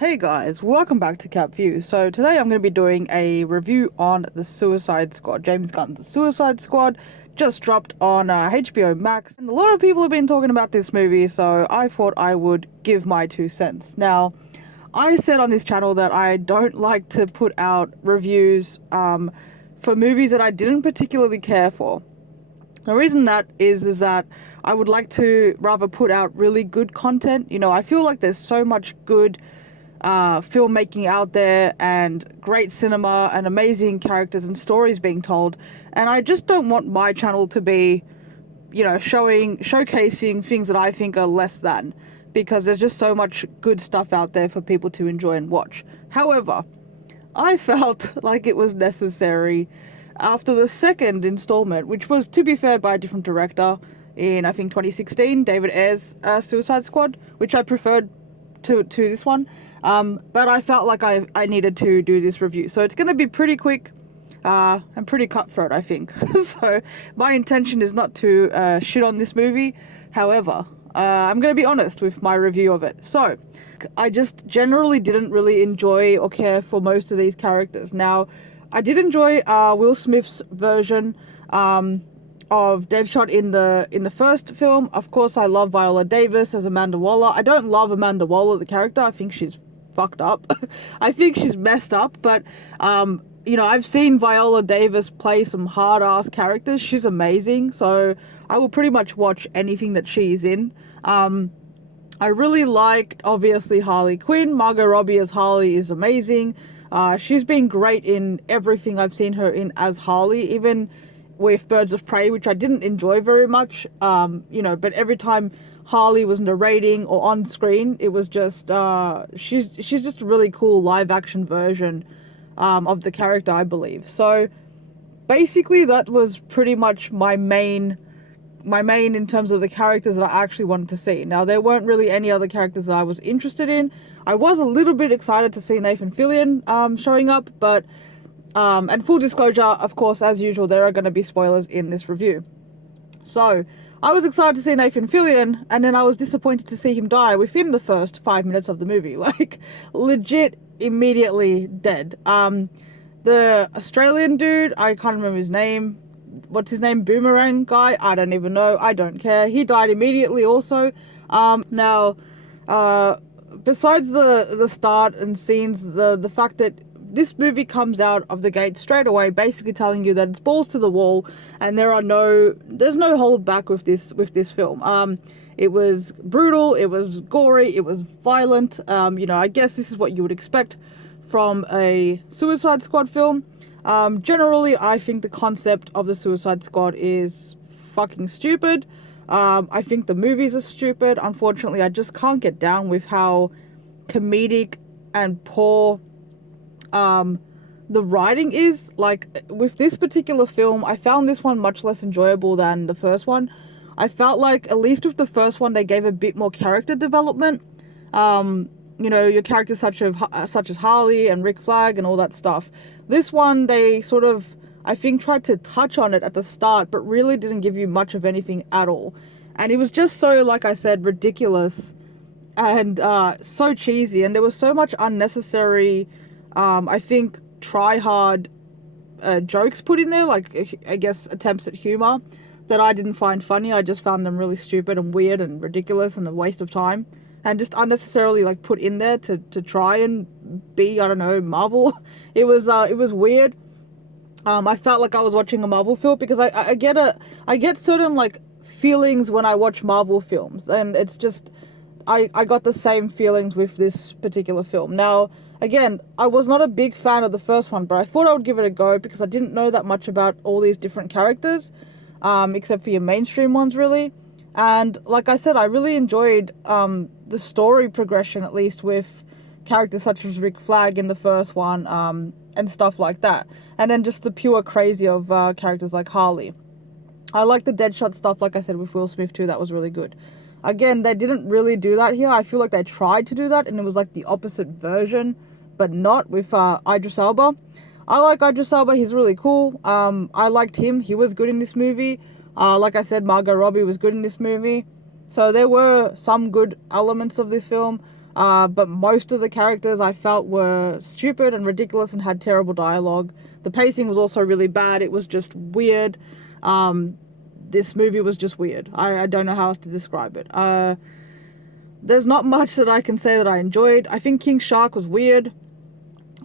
Hey guys, welcome back to Cap View. So today I'm going to be doing a review on The Suicide Squad. James Gunn's The Suicide Squad just dropped on HBO Max. And a lot of people have been talking about this movie, so I thought I would give my 2 cents. Now, I said on this channel that I don't like to put out reviews for movies that I didn't particularly care for. The reason that is that I would like to rather put out really good content. You know, I feel like there's so much good filmmaking out there and great cinema and amazing characters and stories being told, and I just don't want my channel to be, you know, showcasing things that I think are less than, because there's just so much good stuff out there for people to enjoy and watch. However, I felt like it was necessary after the second installment, which was, to be fair, by a different director in, I think, 2016, David Ayer's Suicide Squad, which I preferred to this one. But I felt like I needed to do this review. So it's going to be pretty quick and pretty cutthroat, I think. So my intention is not to shit on this movie. However, I'm going to be honest with my review of it. So I just generally didn't really enjoy or care for most of these characters. Now, I did enjoy Will Smith's version of Deadshot in the first film. Of course, I love Viola Davis as Amanda Waller. I don't love Amanda Waller, the character. I think she's fucked up. I think she's messed up, but you know, I've seen Viola Davis play some hard-ass characters. She's amazing, so I will pretty much watch anything that she's in. I really liked, obviously, Harley Quinn. Margot Robbie as Harley is amazing. She's been great in everything I've seen her in as Harley, even with Birds of Prey, which I didn't enjoy very much, you know, but every time Harley was narrating or on screen, it was just, she's just a really cool live-action version of the character, I believe. So, basically, that was pretty much my main in terms of the characters that I actually wanted to see. Now, there weren't really any other characters that I was interested in. I was a little bit excited to see Nathan Fillion showing up, but and full disclosure, of course, as usual, there are going to be spoilers in this review. So, I was excited to see Nathan Fillion, and then I was disappointed to see him die within the first 5 minutes of the movie. Like, legit, immediately dead. The Australian dude, I can't remember his name. What's his name? Boomerang guy? I don't even know. I don't care. He died immediately also. Now, besides the start and scenes, the fact that this movie comes out of the gate straight away, basically telling you that it's balls to the wall, and there's no hold back with this film. It was brutal, it was gory, it was violent. You know, I guess this is what you would expect from a Suicide Squad film. Generally, I think the concept of the Suicide Squad is fucking stupid. I think the movies are stupid. Unfortunately, I just can't get down with how comedic and poor the writing is. Like, with this particular film, I found this one much less enjoyable than the first one. I felt like, at least with the first one, they gave a bit more character development. You know, your characters such as Harley and Rick Flag and all that stuff. This one, they sort of, I think, tried to touch on it at the start, but really didn't give you much of anything at all. And it was just so, like I said, ridiculous and so cheesy, and there was so much unnecessary, I think, try-hard jokes put in there, like, I guess, attempts at humor, that I didn't find funny. I just found them really stupid and weird and ridiculous and a waste of time, and just unnecessarily, like, put in there to try and be, I don't know, Marvel. It was weird. I felt like I was watching a Marvel film, because I get certain, like, feelings when I watch Marvel films, and it's just, I got the same feelings with this particular film. Now, again, I was not a big fan of the first one, but I thought I would give it a go because I didn't know that much about all these different characters, except for your mainstream ones, really. And like I said, I really enjoyed the story progression, at least with characters such as Rick Flag in the first one, and stuff like that. And then just the pure crazy of characters like Harley. I like the Deadshot stuff, like I said, with Will Smith too. That was really good. Again, they didn't really do that here. I feel like they tried to do that, and it was like the opposite version, but not with Idris Elba. I like Idris Elba. He's really cool. I liked him. He was good in this movie. Like I said, Margot Robbie was good in this movie. So there were some good elements of this film. But most of the characters I felt were stupid and ridiculous and had terrible dialogue. The pacing was also really bad. It was just weird. This movie was just weird. I don't know how else to describe it. There's not much that I can say that I enjoyed. I think King Shark was weird.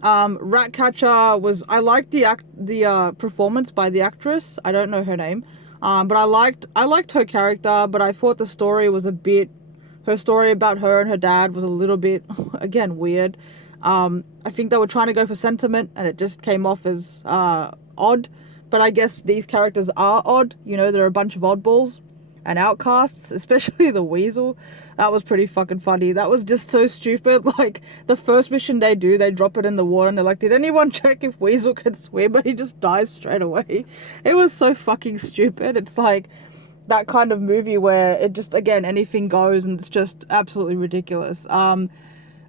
Ratcatcher was... I liked the performance by the actress. I don't know her name. But I liked her character, but I thought the story was a bit... Her story about her and her dad was a little bit, again, weird. I think they were trying to go for sentiment, and it just came off as odd. But I guess these characters are odd. You know, they're a bunch of oddballs and outcasts, especially the weasel. That was pretty fucking funny. That was just so stupid. Like, the first mission they do, they drop it in the water, and they're like, did anyone check if Weasel can swim? But he just dies straight away. It was so fucking stupid. It's like that kind of movie where it just, again, anything goes, and it's just absolutely ridiculous. There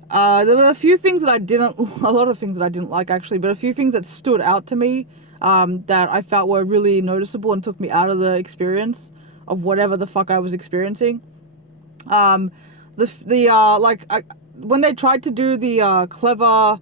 were a few things that a lot of things that I didn't like, actually, but a few things that stood out to me, that I felt were really noticeable and took me out of the experience of whatever the fuck I was experiencing. When they tried to do the clever,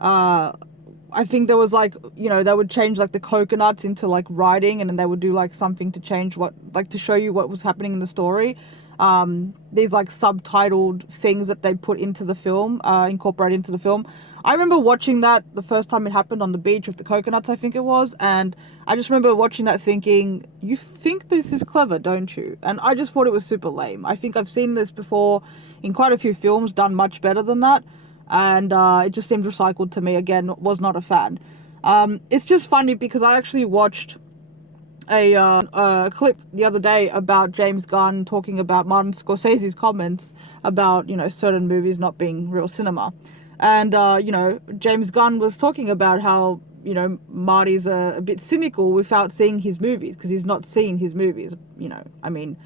I think there was like, you know, they would change like the coconuts into like writing, and then they would do like something to change to show you what was happening in the story. These like subtitled things that they put into the film, incorporate into the film. I remember watching that the first time it happened on the beach with the coconuts, I think it was, and I just remember watching that thinking, you think this is clever, don't you? And I just thought it was super lame. I think I've seen this before in quite a few films done much better than that, and it just seemed recycled to me. Again, was not a fan. It's just funny because I actually watched a clip the other day about James Gunn talking about Martin Scorsese's comments about, you know, certain movies not being real cinema. And, you know, James Gunn was talking about how, you know, Marty's a bit cynical without seeing his movies, because he's not seen his movies, you know, I mean.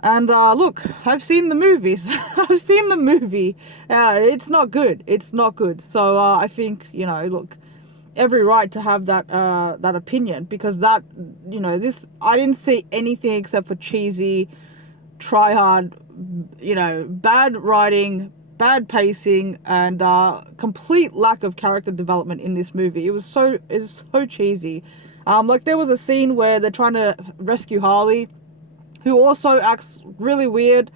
And, look, I've seen the movies. I've seen the movie. It's not good. It's not good. So, I think, you know, look, every right to have that opinion, because that, you know, I didn't see anything except for cheesy, try hard, you know, bad writing, bad pacing, and complete lack of character development in this movie. It's so cheesy. Like, there was a scene where they're trying to rescue Harley, who also acts really weird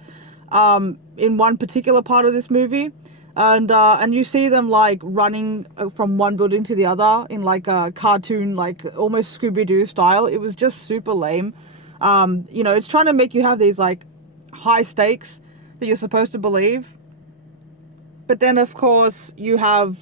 in one particular part of this movie. And you see them like running from one building to the other in like a cartoon, like almost Scooby-Doo style. It was just super lame. You know, it's trying to make you have these like high stakes that you're supposed to believe. But then of course you've got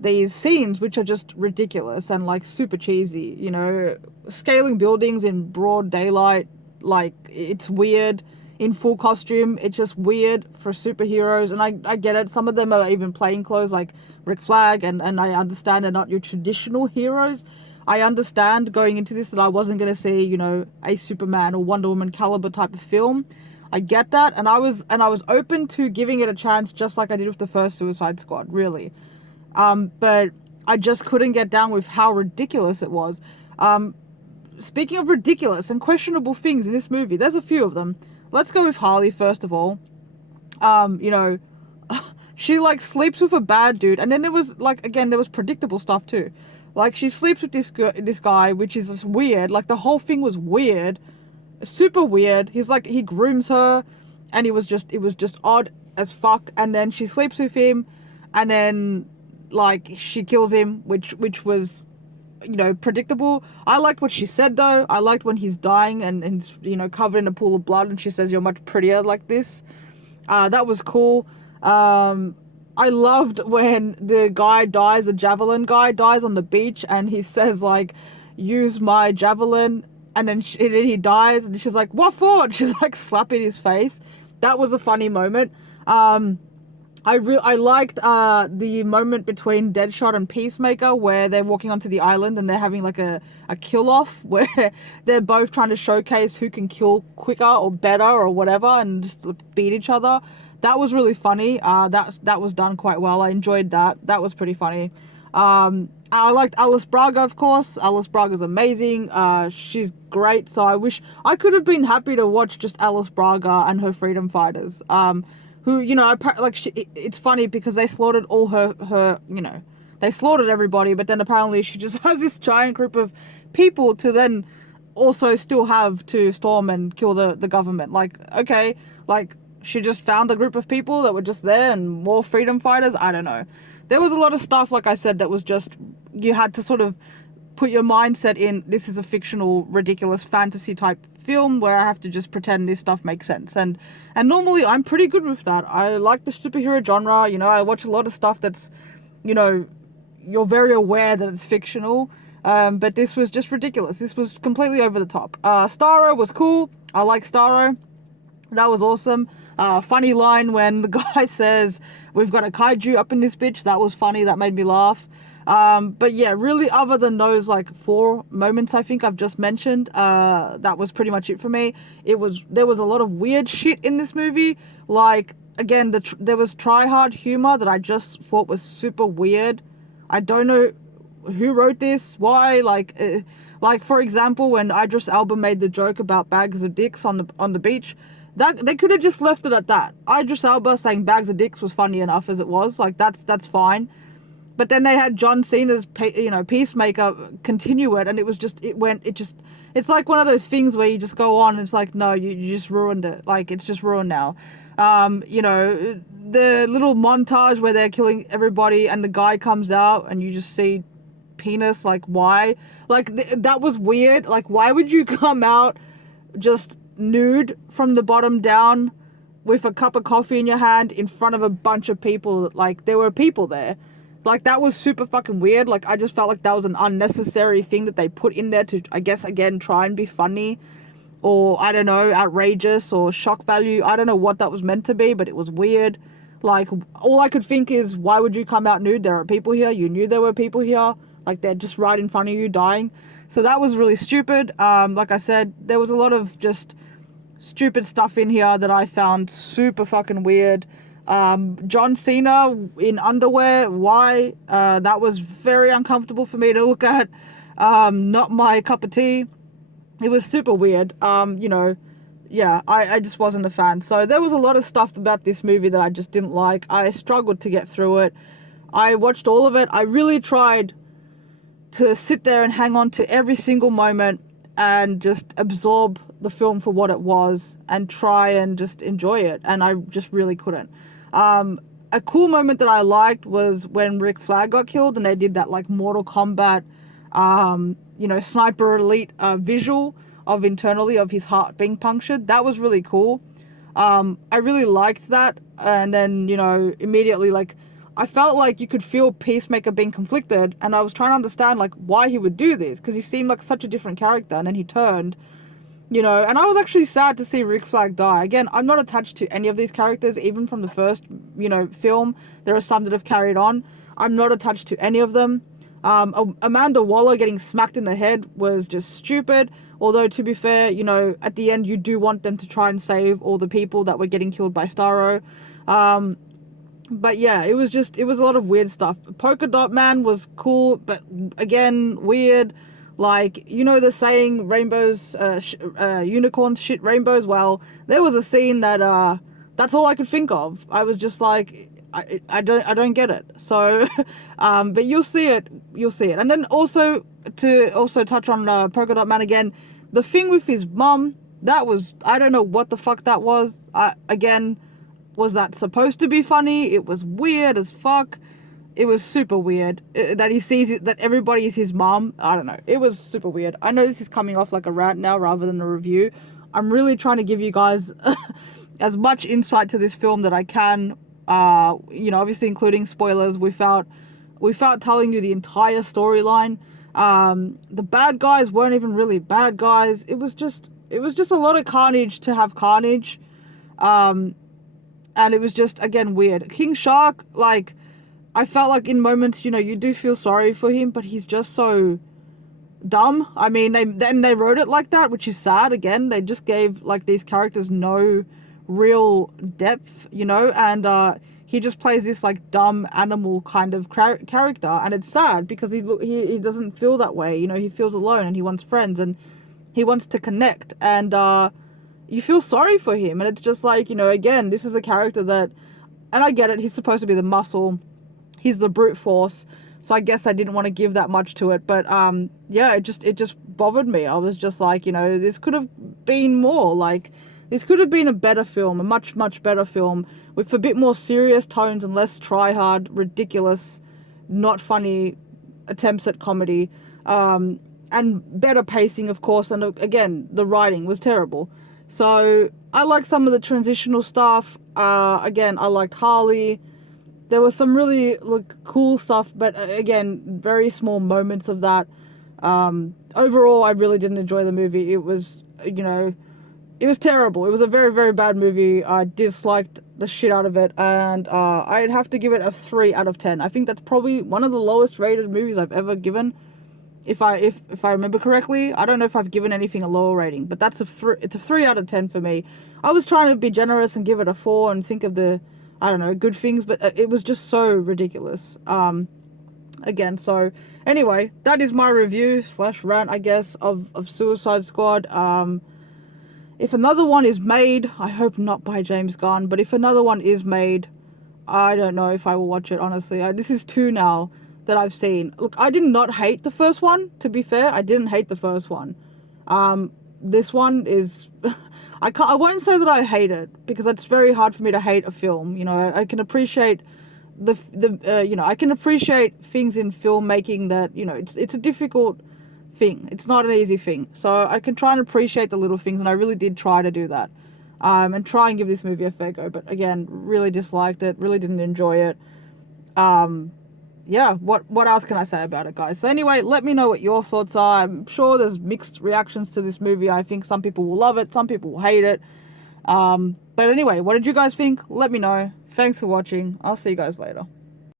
these scenes which are just ridiculous and like super cheesy, you know, scaling buildings in broad daylight. Like, it's weird. In full costume, it's just weird for superheroes, and I get it. Some of them are even plain clothes, like Rick Flag, and I understand they're not your traditional heroes. I understand going into this that I wasn't going to see, you know, a Superman or Wonder Woman caliber type of film. I get that, and I was open to giving it a chance, just like I did with the first Suicide Squad, really. But I just couldn't get down with how ridiculous it was. Speaking of ridiculous and questionable things in this movie, there's a few of them. Let's go with Harley, first of all. You know, she, like, sleeps with a bad dude. And then there was, like, again, there was predictable stuff, too. Like, she sleeps with this guy, which is just weird. Like, the whole thing was weird. Super weird. He's, like, he grooms her. And it was just odd as fuck. And then she sleeps with him. And then, like, she kills him, which was, you know, predictable. I liked what she said, though. I liked when he's dying and you know, covered in a pool of blood, and she says, "You're much prettier like this." That was cool. I loved when the guy dies, the javelin guy dies on the beach, and he says, like, "Use my javelin," and then he dies, and she's like, "What for?" And she's like slapping his face. That was a funny moment. I liked the moment between Deadshot and Peacemaker, where they're walking onto the island and they're having like a kill-off where they're both trying to showcase who can kill quicker or better or whatever, and just beat each other. That was really funny. That was done quite well. I enjoyed that. That was pretty funny. I liked Alice Braga, of course. Alice Braga's amazing. She's great. So I wish I could have been happy to watch just Alice Braga and her freedom fighters. Who, you know, like it's funny because they slaughtered all her, you know, they slaughtered everybody, but then apparently she just has this giant group of people to then also still have to storm and kill the government. Like, okay, like she just found a group of people that were just there and more freedom fighters. I don't know. There was a lot of stuff, like I said, that was just, you had to sort of put your mindset in, this is a fictional, ridiculous fantasy type film where I have to just pretend this stuff makes sense. And normally I'm pretty good with that. I like the superhero genre, you know, I watch a lot of stuff that's, you know, you're very aware that it's fictional. But this was just ridiculous. This was completely over the top. Starro was cool. I like Starro. That was awesome. Funny line when the guy says, we've got a kaiju up in this bitch. That was funny. That made me laugh. But yeah, really, other than those like 4 moments I think I've just mentioned, that was pretty much it for me. There was a lot of weird shit in this movie. Like, again, there was try-hard humor that I just thought was super weird. I don't know who wrote this, why, like for example, when Idris Elba made the joke about bags of dicks on the beach, that they could have just left it at that. Idris Elba saying bags of dicks was funny enough as it was, like that's fine. But then they had John Cena's Peacemaker continue it, and it's like one of those things where you just go on and it's like, no, you just ruined it, like it's just ruined now. You know, the little montage where they're killing everybody and the guy comes out and you just see penis, like why, like that was weird. Like, why would you come out just nude from the bottom down with a cup of coffee in your hand in front of a bunch of people? Like, there were people there. Like, that was super fucking weird. Like, I just felt like that was an unnecessary thing that they put in there to, I guess, again, try and be funny or, I don't know, outrageous or shock value. I don't know what that was meant to be, but it was weird. Like, all I could think is, why would you come out nude? There are people here. You knew there were people here. Like, they're just right in front of you dying. So that was really stupid. Like I said, there was a lot of just stupid stuff in here that I found super fucking weird. John Cena in underwear, why? That was very uncomfortable for me to look at. Not my cup of tea. It was super weird. You know, yeah, I just wasn't a fan. So there was a lot of stuff about this movie that I just didn't like. I struggled to get through it. I watched all of it. I really tried to sit there and hang on to every single moment and just absorb the film for what it was and try and just enjoy it. And I just really couldn't. A cool moment that I liked was when Rick Flag got killed and they did that like Mortal Kombat, you know, Sniper Elite visual of internally of his heart being punctured. That was really cool. I really liked that. And then, you know, immediately, like, I felt like you could feel Peacemaker being conflicted, and I was trying to understand like why he would do this, because he seemed like such a different character, and then he turned, you know, and I was actually sad to see Rick Flag die. Again, I'm not attached to any of these characters, even from the first, you know, film. There are some that have carried on. I'm not attached to any of them. Amanda Waller getting smacked in the head was just stupid, although to be fair, you know, at the end you do want them to try and save all the people that were getting killed by Starro. But yeah, it was a lot of weird stuff. Polka Dot Man was cool, but again, weird. Like, you know the saying, rainbows, unicorns shit rainbows? Well, there was a scene that, that's all I could think of. I was just like, I don't get it. So, but you'll see it. And then also, to also touch on Polka Dot Man again, the thing with his mum, that was, I don't know what the fuck that was. Again, was that supposed to be funny? It was weird as fuck. It was super weird that he sees it, that everybody is his mom. I don't know. It was super weird. I know this is coming off like a rant now rather than a review. I'm really trying to give you guys as much insight to this film that I can. You know, obviously including spoilers without telling you the entire storyline. The bad guys weren't even really bad guys. It was just a lot of carnage to have carnage. And it was just, again, weird. King Shark, like, I felt like in moments, you know, you do feel sorry for him, but he's just so dumb. I mean, they wrote it like that, which is sad. Again, they just gave, like, these characters no real depth, you know, and he just plays this like dumb animal kind of character, and it's sad because he doesn't feel that way, you know. He feels alone and he wants friends and he wants to connect, and you feel sorry for him, and it's just like, you know, again, this is a character that, and I get it, he's supposed to be the muscle, he's the brute force, so I guess I didn't want to give that much to it, but yeah, it just bothered me. I was just like, you know, this could have been more, like, this could have been a better film, a much better film with a bit more serious tones and less try hard, ridiculous, not funny attempts at comedy, and better pacing, of course, and again, the writing was terrible. So I liked some of the transitional stuff. Again, I liked Harley. There was some really cool stuff, but again, very small moments of that. Overall, I really didn't enjoy the movie. It was, you know, it was terrible. It was a very bad movie. I disliked the shit out of it, and I'd have to give it a 3 out of 10. I think that's probably one of the lowest rated movies I've ever given. If I remember correctly, I don't know if I've given anything a lower rating, but that's it's a 3 out of 10 for me. I was trying to be generous and give it a 4 and think of the, I don't know, good things, but it was just so ridiculous. Again, so anyway, that is my review / rant, I guess, of Suicide Squad. If another one is made, I hope not by James Gunn, but if another one is made, I don't know if I will watch it, honestly. This is 2 now that I've seen. Look, I did not hate the first one, to be fair. I didn't hate the first one. This one is... I won't say that I hate it, because it's very hard for me to hate a film. You know, I can appreciate you know, I can appreciate things in filmmaking that, you know, it's a difficult thing. It's not an easy thing. So I can try and appreciate the little things, and I really did try to do that. And try and give this movie a fair go. But again, really disliked it, really didn't enjoy it. Yeah, what else can I say about it, guys? So anyway, let me know what your thoughts are. I'm sure there's mixed reactions to this movie. I think some people will love it, some people will hate it. But anyway, what did you guys think? Let me know. Thanks for watching. I'll see you guys later.